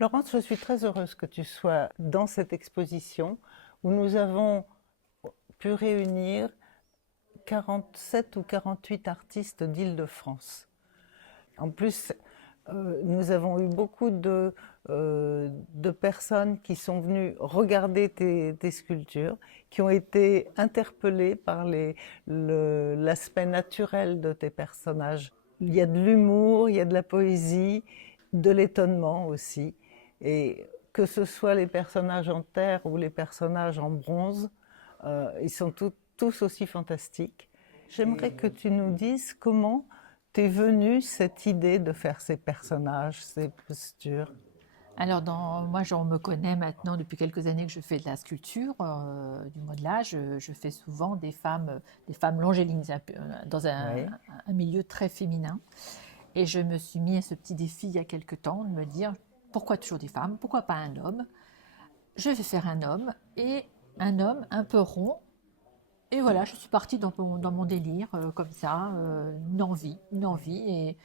Laurence, je suis très heureuse que tu sois dans cette exposition où nous avons pu réunir 47 ou 48 artistes d'Île-de-France. En plus, nous avons eu beaucoup de personnes qui sont venues regarder tes sculptures, qui ont été interpellées par l'aspect naturel de tes personnages. Il y a de l'humour, il y a de la poésie, de l'étonnement aussi. Et que ce soit les personnages en terre ou les personnages en bronze, ils sont tous aussi fantastiques. J'aimerais que tu nous dises comment t'es venue cette idée de faire ces personnages, ces postures. Alors, moi, on me connaît maintenant depuis quelques années que je fais de la sculpture, du modelage. Je fais souvent des femmes longélines, dans Oui. un milieu très féminin. Et je me suis mis à ce petit défi il y a quelques temps de me dire pourquoi toujours des femmes, pourquoi pas un homme? Je vais faire un homme un peu rond. Et voilà, je suis partie dans mon délire, comme ça, une envie. Et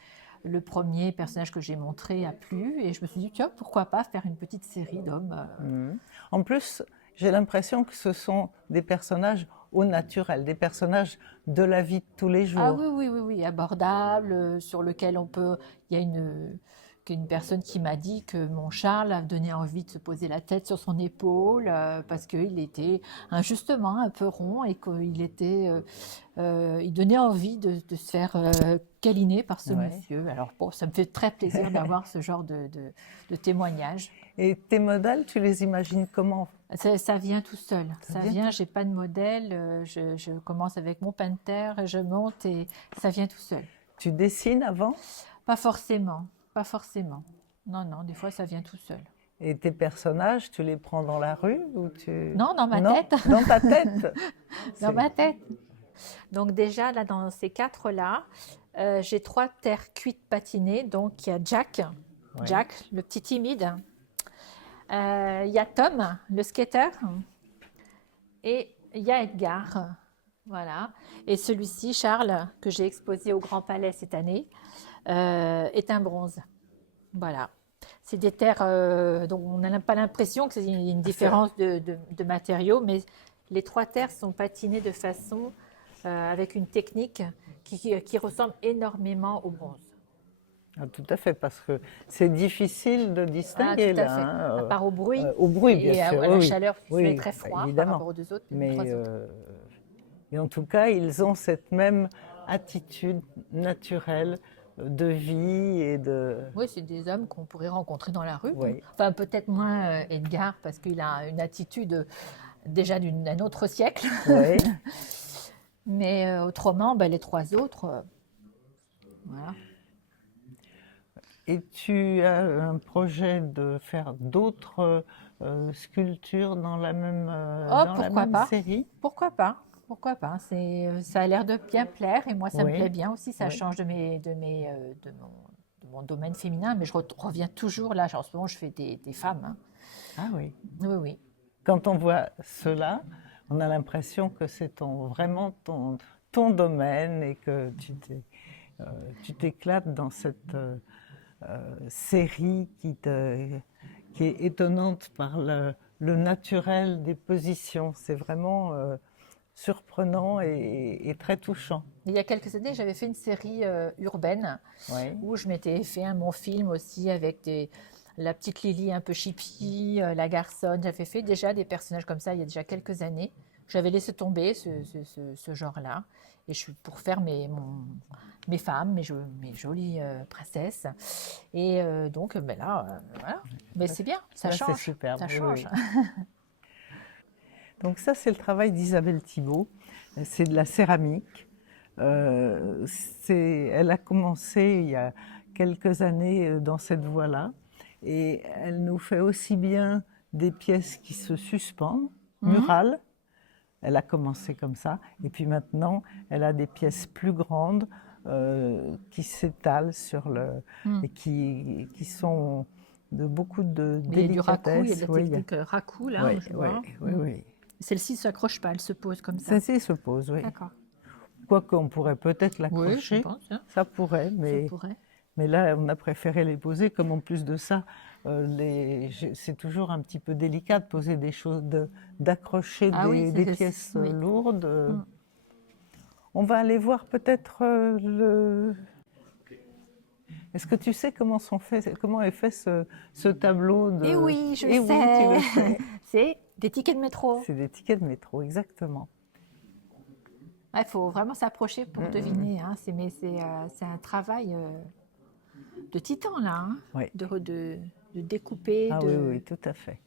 le premier personnage que j'ai montré a plu. Et je me suis dit, tiens, pourquoi pas faire une petite série d'hommes. Mhm. En plus, j'ai l'impression que ce sont des personnages au naturel, des personnages de la vie de tous les Ah jours. oui, oui, oui, oui, abordable, sur lequel on peut. Il y a une personne qui m'a dit que mon Charles a donné envie de se poser la tête sur son épaule parce qu'il était injustement un peu rond et il donnait envie de se faire câliner par ce Ouais. monsieur. Alors bon, ça me fait très plaisir d'avoir ce genre de témoignage. Et tes modèles, tu les imagines comment? Ça vient tout seul. Ça vient vient, tout- j'ai pas de modèle. Je commence avec mon painter, je monte et ça vient tout seul. Tu dessines avant? Pas forcément, pas forcément. Non, non, des fois ça vient tout seul. Et tes personnages, tu les prends dans la rue ou tu... Non, dans ma Non, tête, dans ta tête. dans C'est- ma tête. Donc déjà, là, dans ces quatre-là, j'ai trois terres cuites patinées. Donc il y a Jack, Ouais. Jack, le petit timide. Il y a Tom, le skater. Et il y a Edgar. Voilà. Et celui-ci, Charles, que j'ai exposé au Grand Palais cette année, est un bronze. Voilà. C'est des terres dont on n'a pas l'impression qu'il y ait une différence de matériaux, mais les trois terres sont patinées de façon avec une technique qui ressemble énormément au bronze. Ah, tout à fait, parce que c'est difficile de Ah, tout distinguer à là, fait. hein, À part au bruit au bruit, bien et sûr, à oui, la oui, chaleur, puisque c'est oui, très froid par évidemment. rapport aux deux autres, aux Mais trois autres. et en tout cas, ils ont cette même attitude naturelle de vie et de... Oui, c'est des hommes qu'on pourrait rencontrer dans la rue. Oui, Enfin, peut-être moins Edgar, parce qu'il a une attitude déjà d'un autre siècle. oui. Mais autrement, ben, les trois autres, voilà. Et tu as un projet de faire d'autres sculptures dans Oh, dans la pourquoi même pas? série? Pourquoi pas? Pourquoi pas? Ça a l'air de bien plaire et moi ça me plaît Oui, bien aussi. Ça oui. change de mon domaine féminin, mais reviens toujours là. En ce moment, je fais des femmes, hein. Ah oui. Oui, oui. Quand on voit cela, on a l'impression que c'est vraiment ton domaine et que tu t'éclates dans cette série qui est étonnante par le naturel des positions. C'est vraiment surprenant et très touchant. Il y a quelques années, j'avais fait une série urbaine Oui. où je m'étais fait mon film aussi avec la petite Lily un peu chippie, la garçonne. J'avais fait déjà des personnages comme ça il y a déjà quelques années. J'avais laissé tomber ce genre-là. Et je suis pour faire mes femmes, mes jolies princesses. Et donc, ben là, voilà. Mais c'est bien, ça Là, c'est change. superbe. Ça Oui, change. oui. Donc ça, c'est le travail d'Isabelle Thibault. C'est de la céramique. Elle a commencé il y a quelques années dans cette voie-là. Et elle nous fait aussi bien des pièces qui se suspendent, murales. Elle a commencé comme ça. Et puis maintenant, elle a des pièces plus grandes qui s'étalent et qui sont de beaucoup de Mais il y a du raku, il y a délicatesse. de la Oui, technique raku, là, oui, je oui, vois. oui, oui. Celle-ci ne s'accroche pas, elle se pose comme ça. Celle-ci se pose, oui. D'accord. Quoique on pourrait peut-être Oui, je l'accrocher, pense, hein. ça pourrait, Ça pourrait. mais là on a préféré les poser, comme en plus de ça, c'est toujours un petit peu délicat de poser des choses, d'accrocher Ah oui, des pièces oui. lourdes. Mm. On va aller voir peut-être le... Est-ce que tu sais comment est fait ce tableau de... Eh oui, je Eh oui, tu le sais. sais. C'est des tickets de métro. C'est des tickets de métro, exactement. Il faut vraiment s'approcher pour deviner, hein. Mais c'est un travail de titan, là, hein. Oui. De découper, Ah oui, oui, tout à fait.